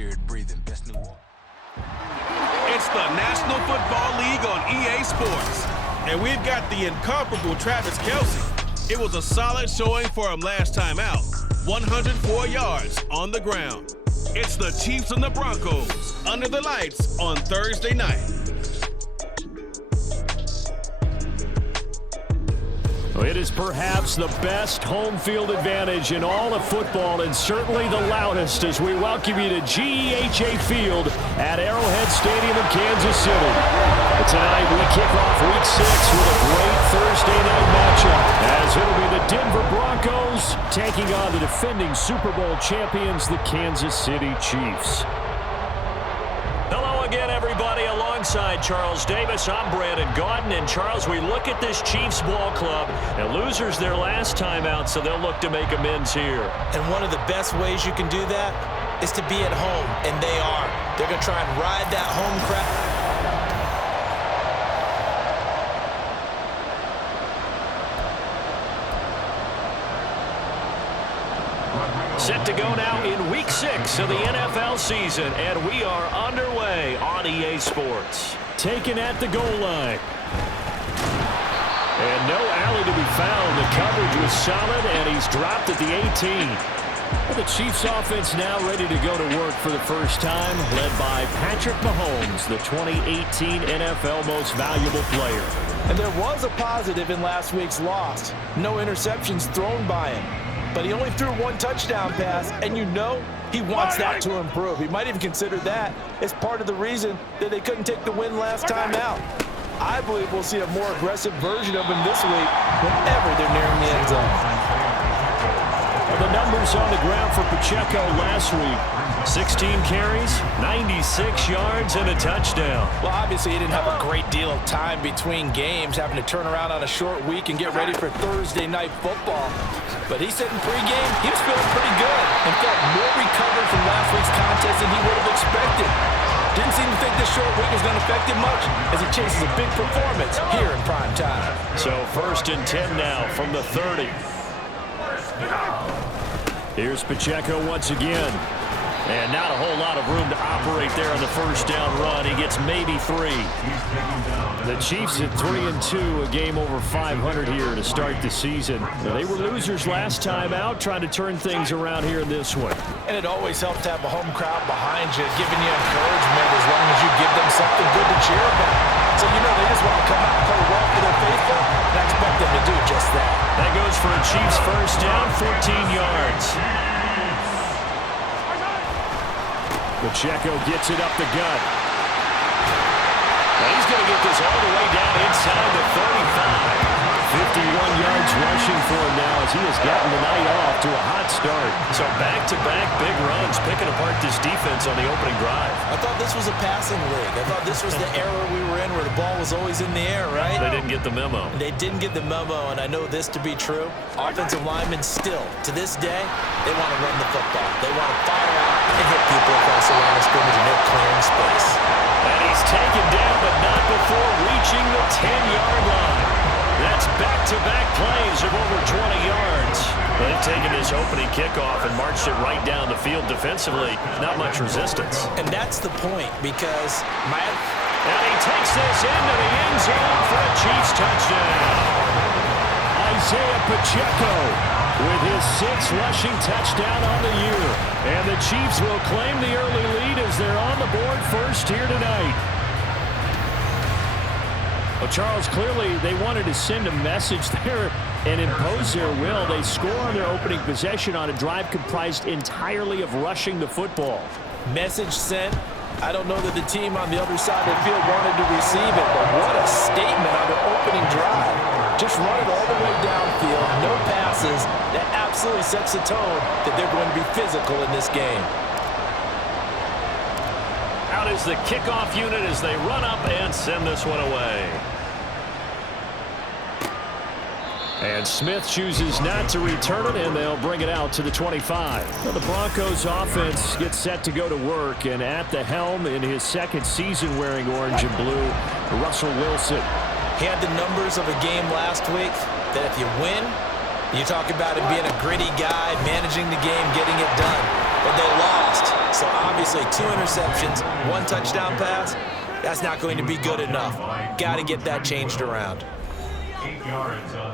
It's the National Football League on EA Sports. And we've got the incomparable Travis Kelce. It was a solid showing for him last time out. 104 yards on the ground. It's the Chiefs and the Broncos under the lights on Thursday night. It is perhaps the best home field advantage in all of football, and certainly the loudest, as we welcome you to GEHA Field at Arrowhead Stadium in Kansas City. Tonight we kick off Week 6 with a great Thursday night matchup, as it'll be the Denver Broncos taking on the defending Super Bowl champions, the Kansas City Chiefs. Hello again, everybody. Alongside Charles Davis, I'm Brandon Gaudin. And Charles, we look at this Chiefs ball club, and losers their last time out, so they'll look to make amends here. And one of the best ways you can do that is to be at home, and they are. They're going to try and ride that home crowd. Set to go now in Week 6 of the NFL season, and we are underway on EA Sports. Taken at the goal line. And no alley to be found. The coverage was solid, and he's dropped at the 18. The Chiefs offense now ready to go to work for the first time, led by Patrick Mahomes, the 2018 NFL Most Valuable Player. And there was a positive in last week's loss. No interceptions thrown by him. But he only threw one touchdown pass, and you know he wants that to improve. He might even consider that as part of the reason that they couldn't take the win last time out. I believe we'll see a more aggressive version of him this week whenever they're nearing the end zone. The numbers on the ground for Pacheco last week. 16 carries, 96 yards, and a touchdown. Well, obviously, he didn't have a great deal of time between games, having to turn around on a short week and get ready for Thursday night football. But he said in pregame he was feeling pretty good and felt more recovered from last week's contest than he would have expected. Didn't seem to think this short week was going to affect him much as he chases a big performance here in prime time. So 1st and 10 now from the 30. Here's Pacheco once again. And not a whole lot of room to operate there on the first down run. He gets maybe 3. The Chiefs at 3-2, a game over 500 here to start the season. They were losers last time out, trying to turn things around here in this one. And it always helps to have a home crowd behind you, giving you encouragement as long as you give them something good to cheer about. So you know they just want to come out and play well for their faithful, and I expect them to do just that. That goes for a Chiefs first down, 14 yards. Pacheco gets it up the gut. Now he's going to get this all the way down inside the 35. 51 yards rushing for him now as he has gotten the night off to a hot start. So back-to-back big runs, picking apart this defense on the opening drive. I thought this was a passing league. I thought this was the era we were in where the ball was always in the air, right? They didn't get the memo. They didn't get the memo, and I know this to be true. Offensive linemen still, to this day, they want to run the football. They want to fire out and hit people across the line of scrimmage, and they're clearing space. And he's taken down, but not before reaching the 10-yard line. That's back-to-back plays of over 20 yards. They've taken his opening kickoff and marched it right down the field defensively. Not much resistance. And that's the point, because and he takes this into the end zone for a Chiefs touchdown. Isaiah Pacheco with his 6th rushing touchdown on the year. And the Chiefs will claim the early lead as they're on the board first here tonight. Well, Charles, clearly they wanted to send a message there and impose their will. They score on their opening possession on a drive comprised entirely of rushing the football. Message sent. I don't know that the team on the other side of the field wanted to receive it, but what a statement on their opening drive. Just run it all the way downfield, no passes. That absolutely sets the tone that they're going to be physical in this game. Out is the kickoff unit as they run up and send this one away. And Smith chooses not to return it, and they'll bring it out to the 25. Now the Broncos offense gets set to go to work, and at the helm in his 2nd season wearing orange and blue, Russell Wilson. He had the numbers of a game last week that if you win, you talk about him being a gritty guy, managing the game, getting it done. But they lost. So obviously 2 interceptions, 1 touchdown pass, that's not going to be good enough. Got to get that changed around.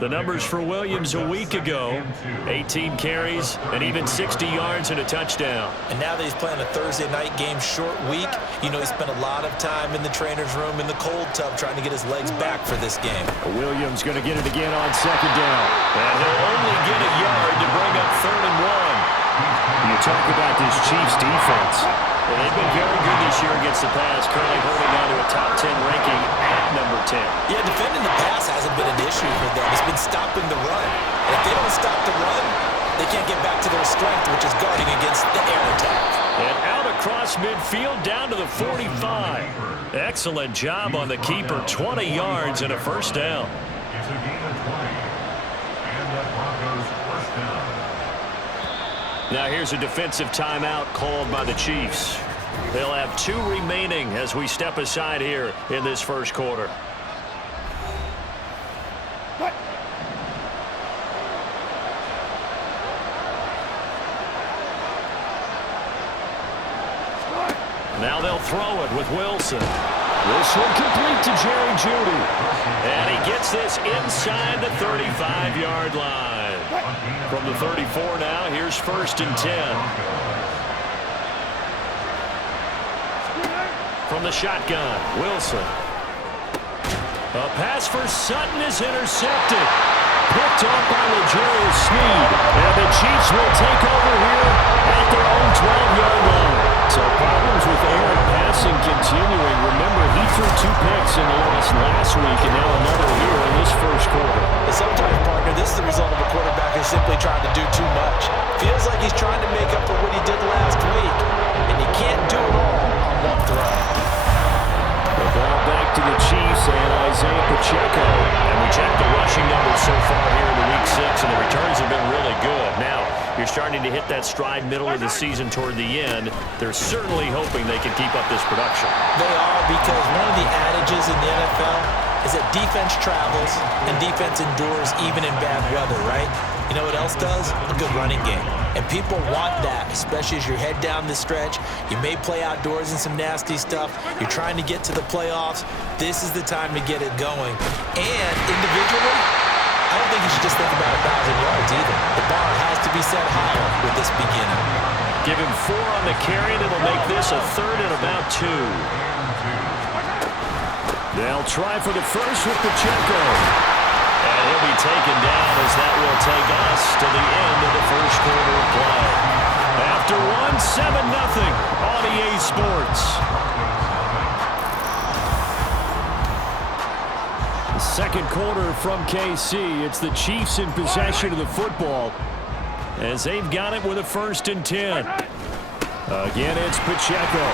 The numbers for Williams a week ago, 18 carries and even 60 yards and a touchdown. And now that he's playing a Thursday night game short week, you know he spent a lot of time in the trainer's room in the cold tub trying to get his legs back for this game. Williams going to get it again on 2nd down. And he'll only get a yard to bring up 3rd and 1. You talk about this Chiefs defense. And they've been very good this year against the pass, currently holding on to a top 10 ranking at number 10. Yeah, defending the pass hasn't been an issue for them. It's been stopping the run. And if they don't stop the run, they can't get back to their strength, which is guarding against the air attack. And out across midfield down to the 45. Excellent job on the keeper, 20 yards and a 1st down. It's a gain of 20. And the Broncos 1st down. Now here's a defensive timeout called by the Chiefs. They'll have 2 remaining as we step aside here in this 1st quarter. Now they'll throw it with Wilson. This one complete to Jerry Jeudy. And he gets this inside the 35-yard line. From the 34 now, here's 1st and 10. From the shotgun, Wilson. A pass for Sutton is intercepted. Picked off by L'Jarius Sneed. And the Chiefs will take over here at their own 12-yard line. So problems with Aaron passing continuing. Remember, he threw 2 picks in the loss last week, and now another here in this 1st quarter. And sometimes, partner, this is the result of a quarterback who's simply trying to do too much. Feels like he's trying to make up for what he did last week, and you can't do it all on 1 throw. The ball back to the Chiefs and Isaiah Pacheco. And we check the rushing numbers so far here in the Week 6, and the returns have been really good. Now, you're starting to hit that stride middle of the season toward the end. They're certainly hoping they can keep up this production. They are, because one of the adages in the NFL is that defense travels and defense endures even in bad weather, right? You know what else does? A good running game. And people want that, especially as you head down the stretch. You may play outdoors in some nasty stuff. You're trying to get to the playoffs. This is the time to get it going. And individually, I don't think you should just think about 1,000 yards either. The bar has to be set higher with this beginning. Give him 4 on the carry, and it'll make this a 3rd and about 2. They'll try for the first with Pacheco. And he'll be taken down as that will take us to the end of the 1st quarter of play. After 1-7-0 on EA Sports. The 2nd quarter from KC. It's the Chiefs in possession of the football as they've got it with a 1st and 10. Again, it's Pacheco.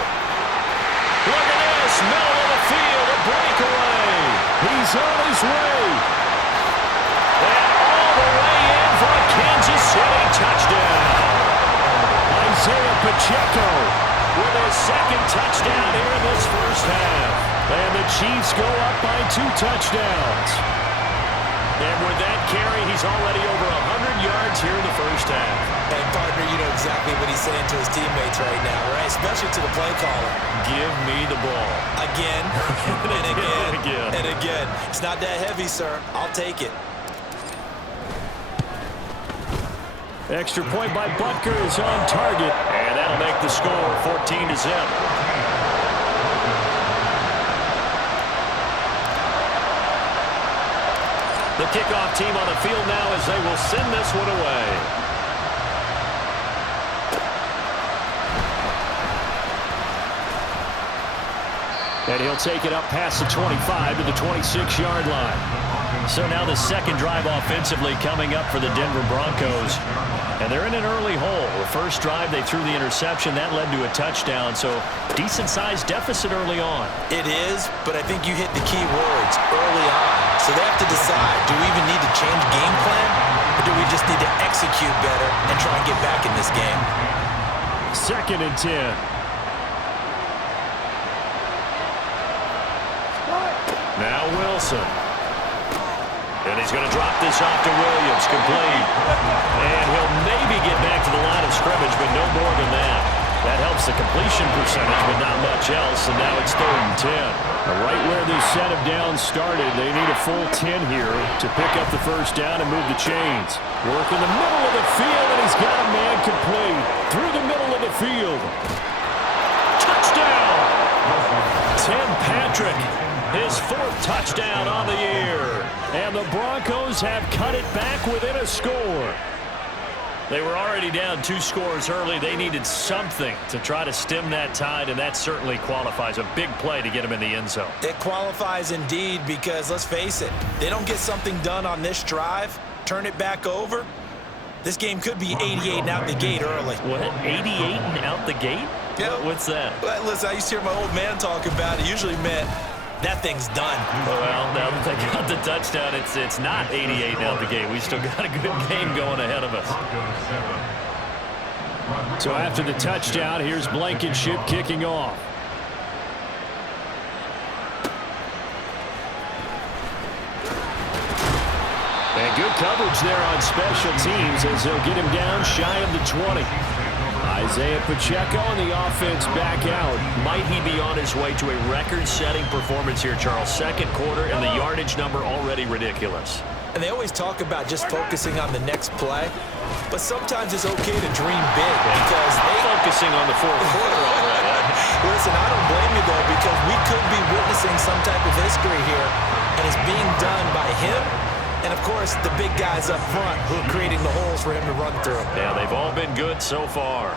Look at this, middle of the field, a breakaway. He's on his way. And all the way in for a Kansas City touchdown. Isaiah Pacheco with his 2nd touchdown here in this 1st half. And the Chiefs go up by 2 touchdowns. And with that carry, he's already over 100 yards here in the 1st half. And, partner, you know exactly what he's saying to his teammates right now, right? Especially to the play caller. Give me the ball. Again, and again, Again. and again. It's not that heavy, sir. I'll take it. Extra point by Butker is on target. And that'll make the score 14-0. The kickoff team on the field now as they will send this one away. And he'll take it up past the 25 to the 26-yard line. So now the 2nd drive offensively coming up for the Denver Broncos. And they're in an early hole. The first drive, they threw the interception. That led to a touchdown. So decent-sized deficit early on. It is, but I think you hit the key words early on. So they have to decide, do we even need to change game plan? Or do we just need to execute better and try and get back in this game? 2nd and 10. Now Wilson. And he's going to drop this off to Williams, complete. And he'll maybe get back to the line of scrimmage, but no more than that. That helps the completion percentage, but not much else, and now it's 3rd and 10. Right where this set of downs started, they need a full 10 here to pick up the first down and move the chains. Work in the middle of the field, and he's got a man complete through the middle of the field. Touchdown! Tim Patrick, his 4th touchdown on the year. And the Broncos have cut it back within a score. They were already down 2 scores early. They needed something to try to stem that tide, and that certainly qualifies. A big play to get them in the end zone. It qualifies indeed because, let's face it, they don't get something done on this drive, turn it back over, this game could be 88 and out the gate early. What, 88 and out the gate? Yeah. What's that? Well, listen, I used to hear my old man talk about it. Usually meant that thing's done. Well, now that they got the touchdown, it's not 88 out the gate. We still got a good game going ahead of us. So after the touchdown, here's Blankenship kicking off. And good coverage there on special teams as they'll get him down shy of the 20. Isaiah Pacheco and the offense back out. Might he be on his way to a record-setting performance here, Charles? 2nd quarter, and the yardage number already ridiculous. And they always talk about just focusing on the next play, but sometimes it's okay to dream big because they're focusing on the 4th quarter already. Listen, I don't blame you, though, because we could be witnessing some type of history here, and it's being done by him and, of course, the big guys up front who are creating the holes for him to run through. Yeah, they've all been good so far.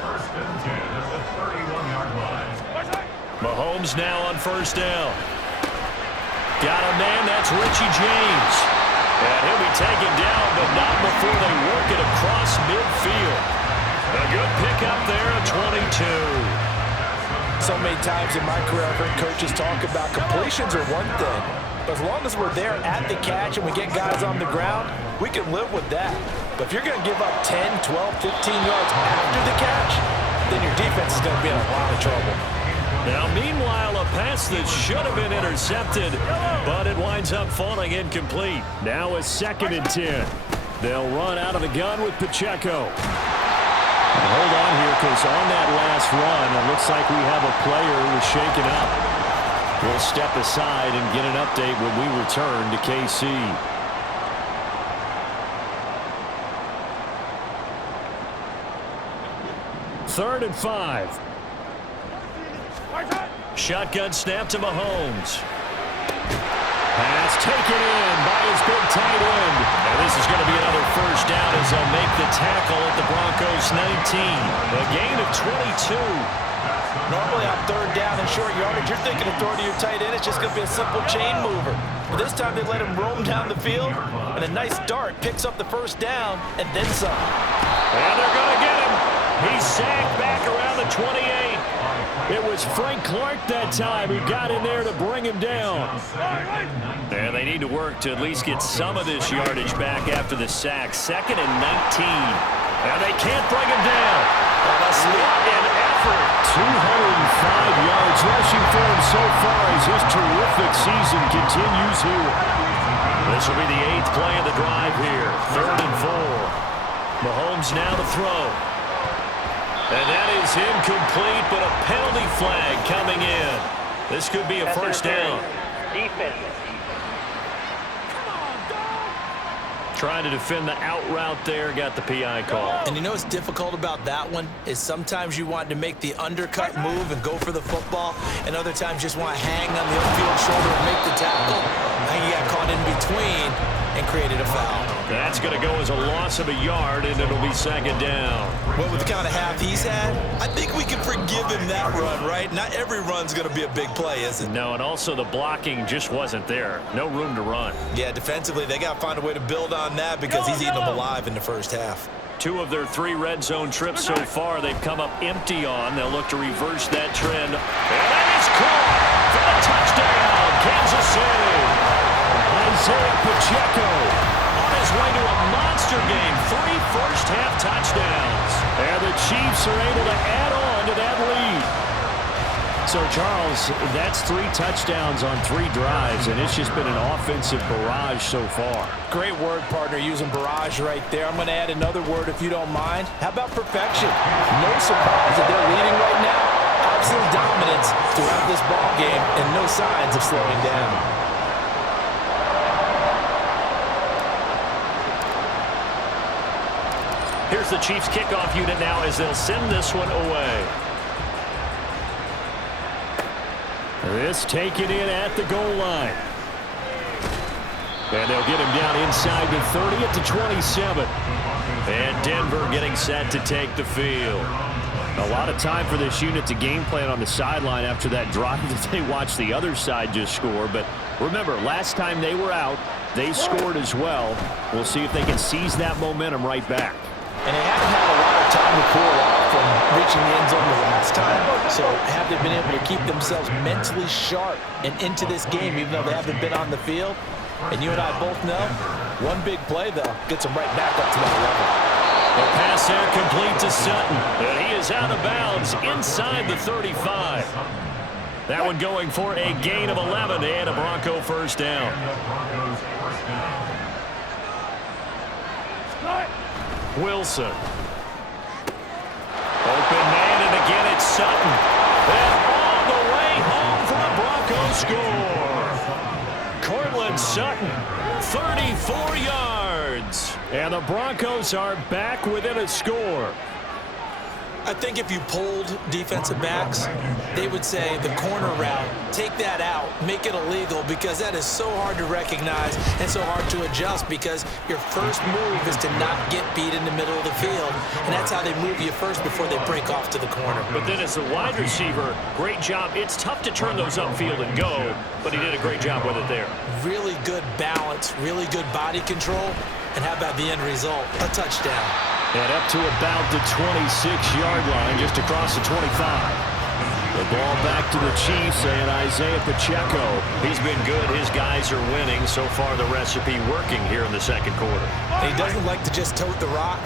Mahomes now on 1st down. Got a man, that's Richie James. And he'll be taken down, but not before they work it across midfield. A good pickup there at 22. So many times in my career, I've heard coaches talk about completions are one thing. But as long as we're there at the catch and we get guys on the ground, we can live with that. But if you're going to give up 10, 12, 15 yards after the catch, then your defense is going to be in a lot of trouble. Now, meanwhile, a pass that should have been intercepted, but it winds up falling incomplete. Now a 2nd and 10. They'll run out of the gun with Pacheco. And hold on here, because on that last run, it looks like we have a player who's shaken up. We'll step aside and get an update when we return to KC. Third and 5. Shotgun snap to Mahomes. Pass taken in by his big tight end. And this is going to be another 1st down as they'll make the tackle at the Broncos 19. A gain of 22. Normally on 3rd down and short yardage, you're thinking of throwing to your tight end. It's just going to be a simple chain mover. But this time they let him roam down the field, and a nice dart picks up the 1st down and then some. And they're going to get him. He's sacked back around the 28. It was Frank Clark that time who got in there to bring him down. And they need to work to at least get some of this yardage back after the sack. 2nd and 19. And they can't bring him down. What an effort. 205 yards rushing for him so far as his terrific season continues here. This will be the 8th play of the drive here. 3rd and 4. Mahomes now to throw. And that is incomplete, but a penalty flag coming in. This could be a 1st down. Defense. Trying to defend the out route there, got the PI call. And you know what's difficult about that one is sometimes you want to make the undercut move and go for the football, and other times just want to hang on the upfield shoulder and make the tackle. And he got caught in between and created a foul. That's going to go as a loss of a yard, and it'll be 2nd down. Well, with the kind of half he's had, I think we can forgive him that run, right? Not every run's going to be a big play, is it? No, and also the blocking just wasn't there. No room to run. Yeah, defensively, they got to find a way to build on that because he's eating them alive in the 1st half. 2 of their 3 red zone trips so far, they've come up empty on. They'll look to reverse that trend. And that is caught for the touchdown, Kansas City. Isaiah Pacheco on his way to a monster game. 3 first-half touchdowns. And the Chiefs are able to add on to that lead. So, Charles, that's 3 touchdowns on 3 drives, and it's just been an offensive barrage so far. Great word, partner, using barrage right there. I'm going to add another word if you don't mind. How about perfection? No surprise that they're leading right now. Absolute dominance throughout this ball game and no signs of slowing down. Here's the Chiefs kickoff unit now as they'll send this one away. This taken in at the goal line. And they'll get him down inside the 30 at the 27. And Denver getting set to take the field. A lot of time for this unit to game plan on the sideline after that drive that they watched the other side just score. But remember, last time they were out, they scored as well. We'll see if they can seize that momentum right back. And they haven't had a lot of time to cool off from reaching the end zone the last time. So have they been able to keep themselves mentally sharp and into this game, even though they haven't been on the field? And you and I both know, one big play, though, gets them right back up to that level. The pass there complete to Sutton. And he is out of bounds inside the 35. That one going for a gain of 11 and a Bronco first down. Wilson. Open man, and again it's Sutton. And all the way home for a Broncos score. Cortland Sutton, 34 yards. And the Broncos are back within a score. I think if you polled defensive backs, they would say the corner route, take that out, make it illegal, because that is so hard to recognize and so hard to adjust, because your first move is to not get beat in the middle of the field, and that's how they move you first before they break off to the corner. But then as a wide receiver, great job. It's tough to turn those upfield and go, but he did a great job with it there. Really good balance, really good body control, and how about the end result? A touchdown. And up to about the 26-yard line, just across the 25. The ball back to the Chiefs and Isaiah Pacheco. He's been good. His guys are winning. So far, the recipe working here in the second quarter. And he doesn't like to just tote the rock.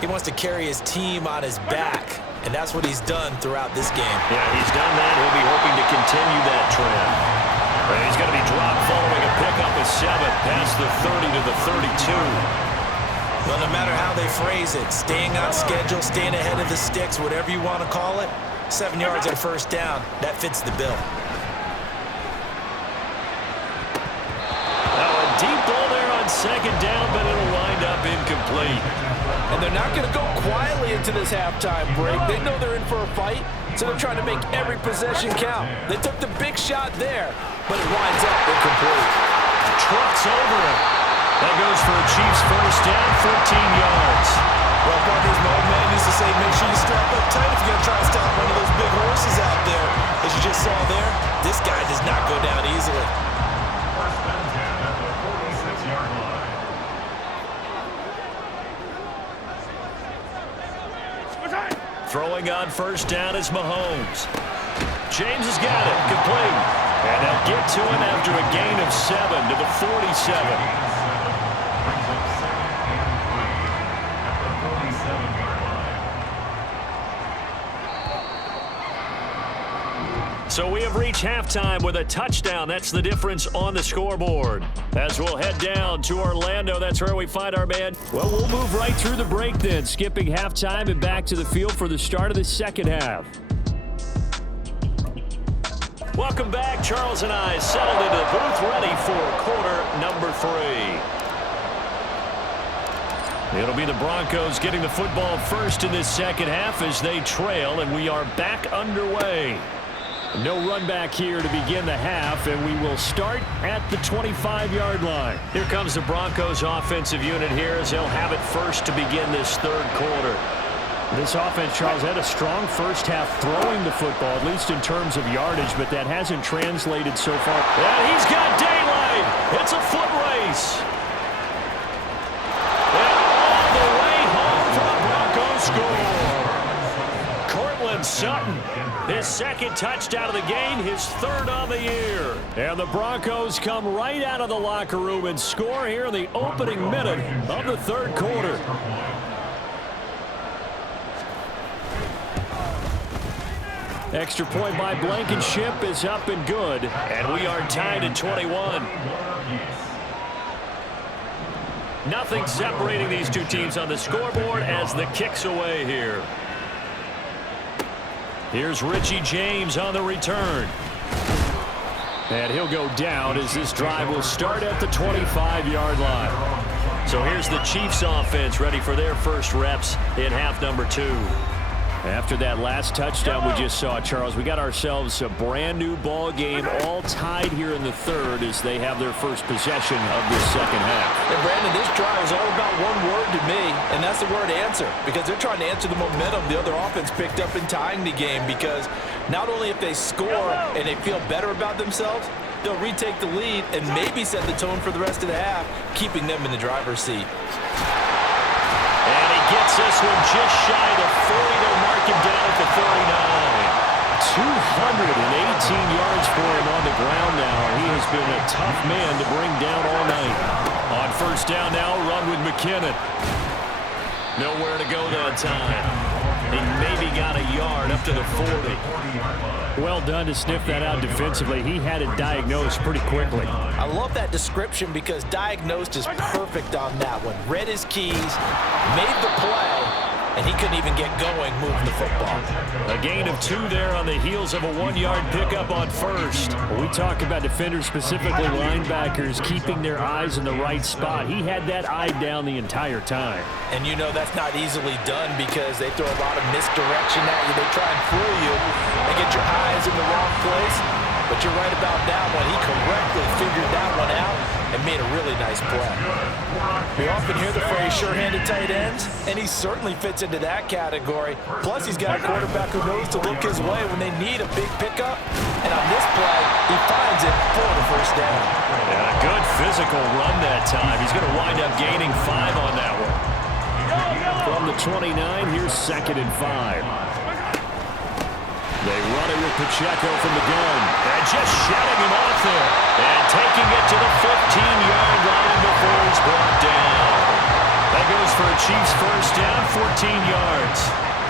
He wants to carry his team on his back, and that's what he's done throughout this game. Yeah, he's done that. He'll be hoping to continue that trend. And he's going to be dropped following a pickup of 7 past the 30 to the 32. Well, no matter how they phrase it, staying on schedule, staying ahead of the sticks, whatever you want to call it, 7 yards on first down, that fits the bill. Now a deep ball there on second down, but it'll wind up incomplete. And they're not going to go quietly into this halftime break. They know they're in for a fight, so they're trying to make every possession count. They took the big shot there, but it winds up incomplete. Trucks over it. That goes for a Chiefs first down, 14 yards. Well, partners, my old man used to say, make sure you strap up tight if you're going to try to stop one of those big horses out there. As you just saw there, this guy does not go down easily. First and 10 at the 46-yard line. Throwing on first down is Mahomes. James has got it, complete. And they'll get to him after a gain of 7 to the 47. So we have reached halftime with a touchdown. That's the difference on the scoreboard. As we'll head down to Orlando, that's where we find our man. Well, we'll move right through the break then, skipping halftime and back to the field for the start of the second half. Welcome back. Charles and I settled into the booth, ready for quarter number 3. It'll be the Broncos getting the football first in this second half as they trail, and we are back underway. No run back here to begin the half, and we will start at the 25-yard line. Here comes the Broncos offensive unit here as they'll have it first to begin this third quarter. This offense, Charles, had a strong first half throwing the football, at least in terms of yardage, but that hasn't translated so far. And he's got daylight. It's a foot race. And all the way home for the Broncos score. Cortland Sutton, his second touchdown of the game, his third on the year. And the Broncos come right out of the locker room and score here in the opening minute of the third quarter. Extra point by Blankenship is up and good. And we are tied at 21. Nothing separating these two teams on the scoreboard as the kick's away here. Here's Richie James on the return. And he'll go down as this drive will start at the 25-yard line. So here's the Chiefs offense ready for their first reps in half number 2. After that last touchdown we just saw, Charles, we got ourselves a brand new ball game, all tied here in the third as they have their first possession of this second half. And Brandon, this drive is all about one word to me, and that's the word answer, because they're trying to answer the momentum the other offense picked up in tying the game, because not only if they score and they feel better about themselves, they'll retake the lead and maybe set the tone for the rest of the half, keeping them in the driver's seat. And he gets this one just shy of the 40. They'll mark him down at the 39. 218 yards for him on the ground now. He has been a tough man to bring down all night. On first down now, run with McKinnon. Nowhere to go that time. He maybe got a yard up to the 40. Well done to sniff that out defensively. He had it diagnosed pretty quickly. I love that description because diagnosed is perfect on that one. Read his keys, made the play, and he couldn't even get going moving the football. A gain of 2 there on the heels of a 1-yard pickup on first. When we talk about defenders, specifically linebackers, keeping their eyes in the right spot. He had that eye down the entire time. And you know that's not easily done because they throw a lot of misdirection at you. They try and fool you and get your eyes in the wrong place. But you're right about that one. He correctly figured that one out and made a really nice play. We often hear the phrase sure-handed tight ends, and he certainly fits into that category. Plus, he's got a quarterback who knows to look his way when they need a big pickup. And on this play, he finds it for the first down. And a good physical run that time. He's going to wind up gaining 5 on that one. From the 29, here's 2nd and 5. They run it with Pacheco from the gun. And just shutting him off there. And taking it to the 15-yard line before he's brought down. That goes for a Chiefs first down, 14 yards.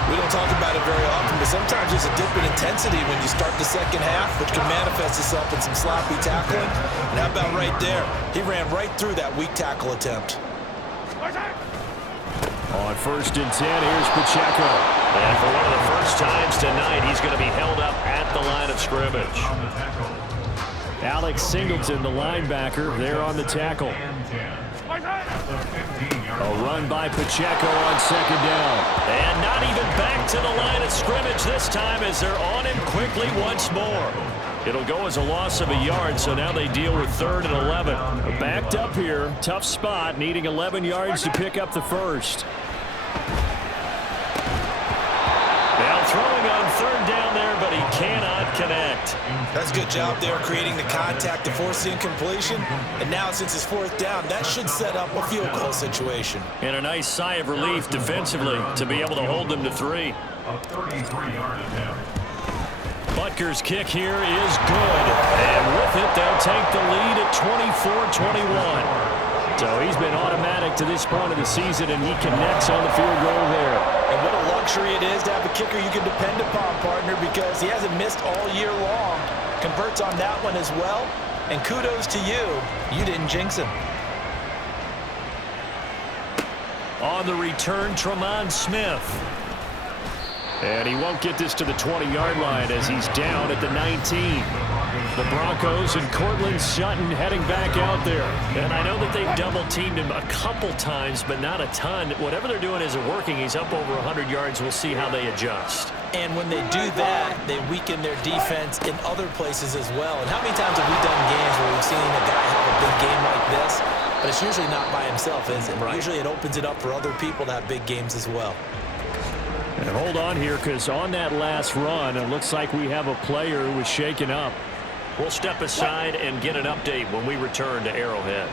We don't talk about it very often, but sometimes there's a dip in intensity when you start the second half, which can manifest itself in some sloppy tackling. And how about right there? He ran right through that weak tackle attempt. On first and 10, here's Pacheco. And for one of the first times tonight, he's going to be held up at the line of scrimmage. Alex Singleton, the linebacker, there on the tackle. A run by Pacheco on second down. And not even back to the line of scrimmage this time as they're on him quickly once more. It'll go as a loss of a yard, so now they deal with 3rd and 11. Backed up here, tough spot, needing 11 yards to pick up the first. Now throwing on 3rd down there, but he cannot connect. That's a good job there creating the contact to force the incompletion. And now since it's 4th down, that should set up a field goal situation. And a nice sigh of relief defensively to be able to hold them to 3. A 33-yard attempt. Butker's kick here is good. And with it, they'll take the lead at 24-21. So he's been automatic to this point of the season, and he connects on the field goal there. And what a luxury it is to have a kicker you can depend upon, partner, because he hasn't missed all year long. Converts on that one as well. And kudos to you. You didn't jinx him. On the return, Tremont Smith. And he won't get this to the 20-yard line as he's down at the 19. The Broncos and Cortland Sutton heading back out there. And I know that they've double-teamed him a couple times, but not a ton. Whatever they're doing isn't working. He's up over 100 yards. We'll see how they adjust. And when they do that, they weaken their defense in other places as well. And how many times have we done games where we've seen a guy have a big game like this? But it's usually not by himself, is it? Right. Usually it opens it up for other people to have big games as well. And hold on here, because on that last run, it looks like we have a player who was shaken up. We'll step aside and get an update when we return to Arrowhead.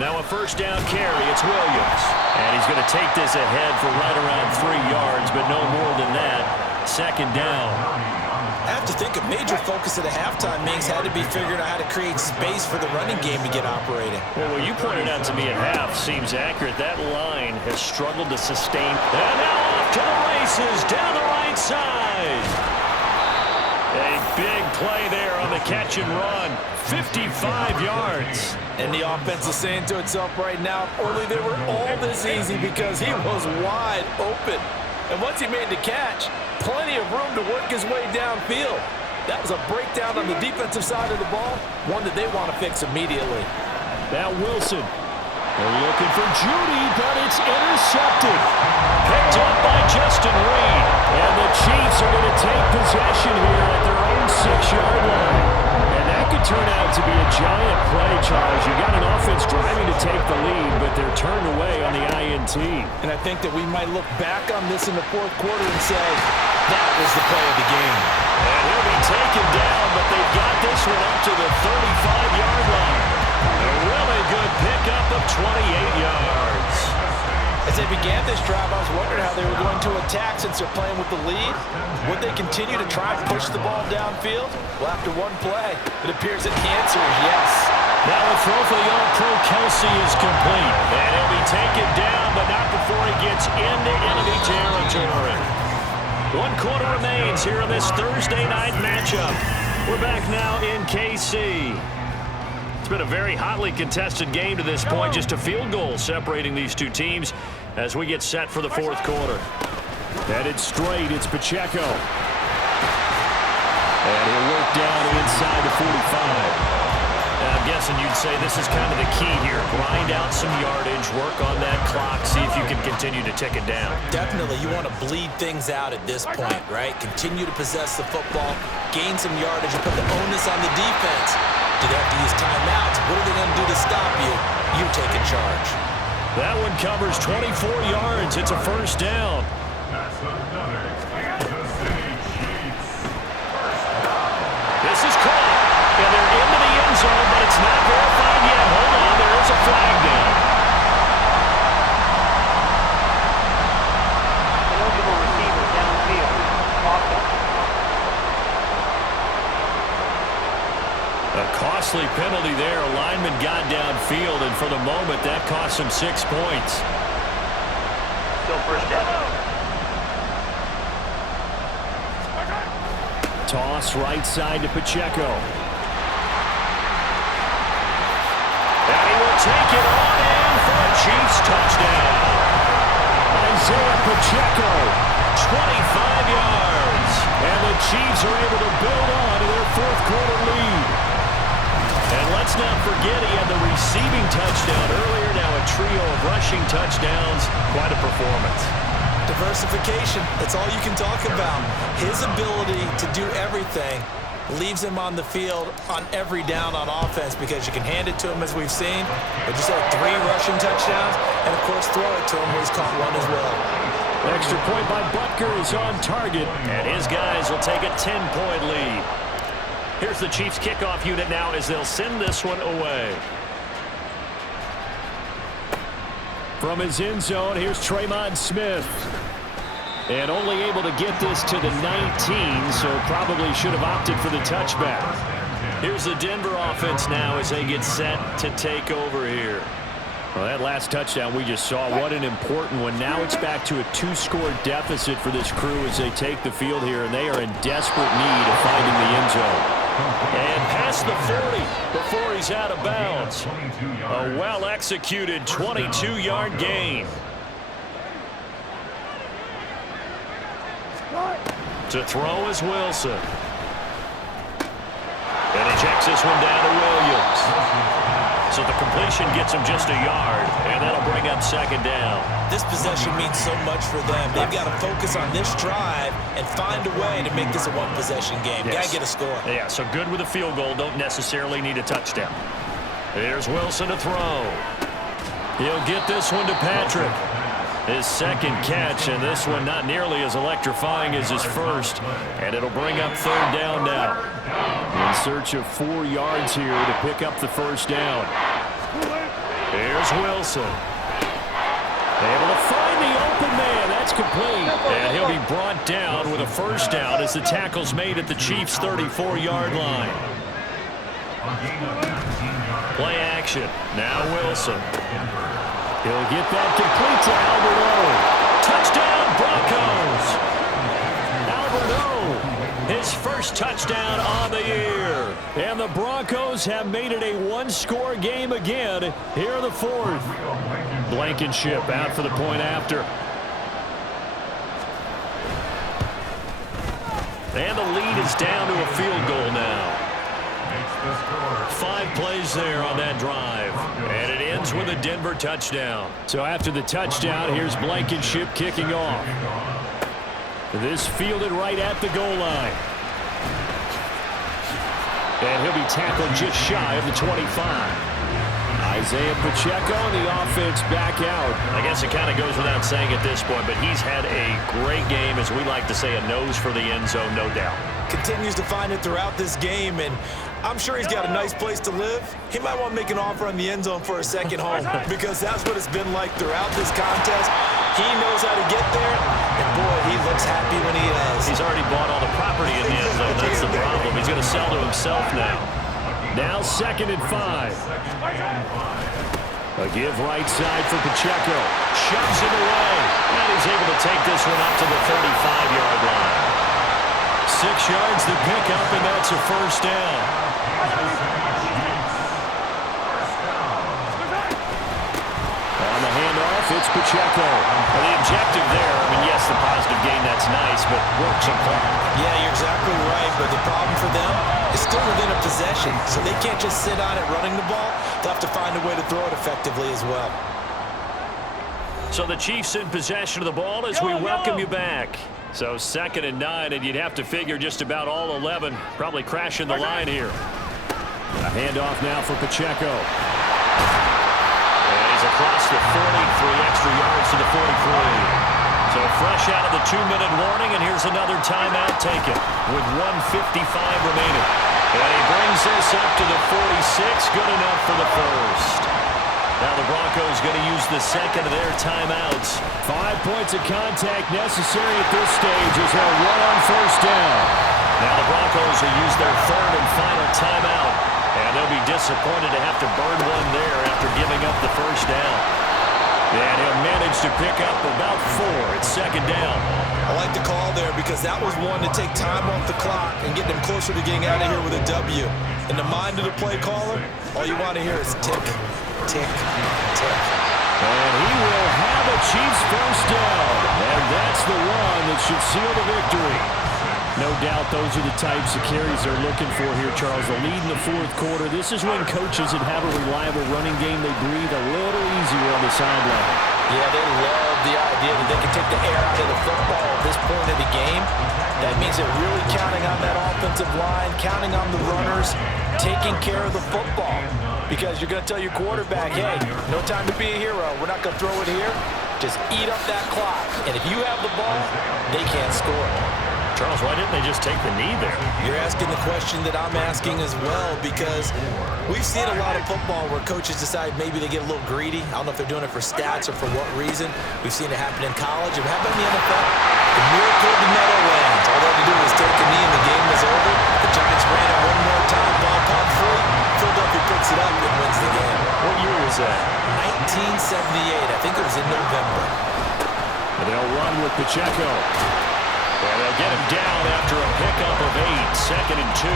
Now a first down carry, it's Williams. And he's going to take this ahead for right around 3 yards, but no more than that. Second down. I have to think a major focus at the halftime means had to be figuring out how to create space for the running game to get operating. Well, what you pointed out to me at half seems accurate. That line has struggled to sustain. And now off to the races down the right side. A big play there on the catch and run. 55 yards. And the offense is saying to itself right now, if only they were all this easy, because he was wide open. And once he made the catch, plenty of room to work his way downfield. That was a breakdown on the defensive side of the ball, one that they want to fix immediately. Now Wilson. They're looking for Judy, but it's intercepted. Picked up by Justin Reed. And the Chiefs are going to take possession here at their own 6-yard line. And that could turn out to be a giant play, Charles. You got an offense driving to take the lead, but they're turned away on the INT. And I think that we might look back on this in the fourth quarter and say, that was the play of the game. And he'll be taken down, but they've got this one up to the 35-yard line. A really good pickup of 28 yards. As they began this drive, I was wondering how they were going to attack since they're playing with the lead. Would they continue to try and push the ball downfield? Well, after one play, it appears that the answer is yes. Now a throw for the All-Pro Kelsey is complete. And he'll be taken down, but not before he gets into enemy territory. 1 quarter remains here in this Thursday night matchup. We're back now in KC. It's been a very hotly contested game to this point. Just a field goal separating these two teams as we get set for the fourth quarter. Headed straight, it's Pacheco. And he'll work down inside the 45. I'm guessing you'd say this is kind of the key here. Grind out some yardage, work on that clock, see if you can continue to tick it down. Definitely, you want to bleed things out at this point, right? Continue to possess the football, gain some yardage, and put the onus on the defense. Do they have to use timeouts? What are they going to do to stop you? You're taking charge. That one covers 24 yards. It's a first down. That's another Kansas City Chiefs first down. This is caught. And they're into the end zone, but it's not verified yet. Hold on, there is a flag down. Eligible receiver downfield. Offense. A costly penalty there. A lineman got downfield, and for the moment, that cost him 6 points. Still first down. Toss right side to Pacheco. And he will take it on in for a Chiefs touchdown. Isaiah Pacheco. 25 yards. And the Chiefs are able to build on to their fourth quarter lead. And let's not forget he had the receiving touchdown earlier. Now a trio of rushing touchdowns. Quite a performance. Diversification, that's all you can talk about. His ability to do everything leaves him on the field on every down on offense, because you can hand it to him, as we've seen, but just had 3 rushing touchdowns, and of course throw it to him where he's caught one as well. Extra point by Butker is on target. And his guys will take a 10-point lead. Here's the Chiefs kickoff unit now as they'll send this one away. From his end zone, here's Tremont Smith. And only able to get this to the 19, so probably should have opted for the touchback. Here's the Denver offense now as they get set to take over here. Well, that last touchdown we just saw, what an important one. Now it's back to a 2-score deficit for this crew as they take the field here, and they are in desperate need of finding the end zone. And past the 40 before he's out of bounds. A well-executed 22-yard gain. To throw is Wilson. And he checks this one down to Williams. So the completion gets him just a yard, and that'll bring up second down. This possession means so much for them. They've got to focus on this drive and find a way to make this a one-possession game. Yes. Got to get a score. Yeah, so good with a field goal. Don't necessarily need a touchdown. Here's Wilson to throw. He'll get this one to Patrick. His second catch, and this one not nearly as electrifying as his first. And it'll bring up third down now. In search of 4 yards here to pick up the first down. Here's Wilson. Able to find the open man. That's complete. And he'll to be brought down with a first down as the tackle's made at the Chiefs' 34-yard line. Play action. Now Wilson. He'll get that complete to Albert O. Touchdown, Broncos! Albert O, his first touchdown on the year. And the Broncos have made it a one-score game again here in the fourth. Blankenship out for the point after. And the lead is down to a field goal now. 5 plays there on that drive. And it ends with a Denver touchdown. So after the touchdown, here's Blankenship kicking off. This fielded right at the goal line. And he'll be tackled just shy of the 25. Isaiah Pacheco and the offense back out. I guess it kind of goes without saying at this point, but he's had a great game, as we like to say, a nose for the end zone, no doubt. Continues to find it throughout this game, and I'm sure he's got a nice place to live. He might want to make an offer on the end zone for a second home because that's what it's been like throughout this contest. He knows how to get there, and boy, he looks happy when he does. He's already bought all the property in the end zone. That's the problem. He's going to sell to himself now. Now 2nd and 5. A give right side for Pacheco. Shoves it away. And he's able to take this one up to the 35-yard line. 6 yards to pick up, and that's a first down. On the handoff, it's Pacheco. Well, the objective there, I mean, yes, the positive gain, that's nice, but works on clock. Yeah, you're exactly right, but the problem for them is still within a possession, so they can't just sit on it running the ball. They'll have to find a way to throw it effectively as well. So the Chiefs in possession of the ball as we welcome you back. So 2nd and 9, and you'd have to figure just about all 11 probably crashing the line here. A handoff now for Pacheco. And he's across the 40, 3 extra yards to the 43. So fresh out of the 2-minute warning, and here's another timeout taken with 1:55 remaining. And he brings this up to the 46, good enough for the first. Now the Broncos going to use the second of their timeouts. 5 points of contact necessary at this stage as they'll run on first down. Now the Broncos will use their 3rd and final timeout. And they'll be disappointed to have to burn one there after giving up the first down. And he'll manage to pick up about 4. It's 2nd down. I like the call there because that was one to take time off the clock and get them closer to getting out of here with a W. In the mind of the play caller, all you want to hear is tick, tick, tick. And he will have a Chiefs first down. And that's the one that should seal the victory. No doubt those are the types of carries they're looking for here, Charles. The lead in the 4th quarter. This is when coaches that have a reliable running game, they breathe a little easier on the sideline. Yeah, they love the idea that they can take the air out of the football at this point of the game. That means they're really counting on that offensive line, counting on the runners, taking care of the football. Because you're going to tell your quarterback, hey, no time to be a hero. We're not going to throw it here. Just eat up that clock. And if you have the ball, they can't score. Charles, why didn't they just take the knee there? You're asking the question that I'm asking as well, because we've seen a lot of football where coaches decide maybe they get a little greedy. I don't know if they're doing it for stats or for what reason. We've seen it happen in college. It happened in the NFL. The miracle of the Meadowlands. All they had to do was take a knee and the game was over. The Giants ran it one more time. Ball popped free. Philadelphia picks it up and wins the game. What year was that? 1978. I think it was in November. And they'll run with Pacheco. Well, they'll get him down after a pickup of 8, 2nd and 2.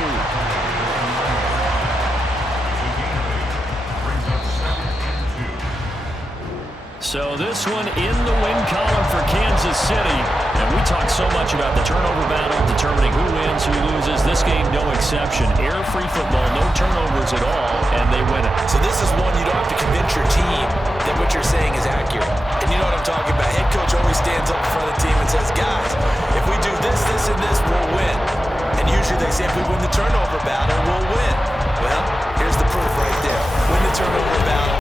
So this one in the win column for Kansas City. And we talk so much about the turnover battle, determining who wins, who loses. This game, no exception. Air-free football, no turnovers at all, and they win it. So this is one you don't have to convince your team that what you're saying is accurate. And you know what I'm talking about. Head coach always stands up in front of the team and says, guys, if we do this, this, and this, we'll win. And usually they say if we win the turnover battle, we'll win. Well,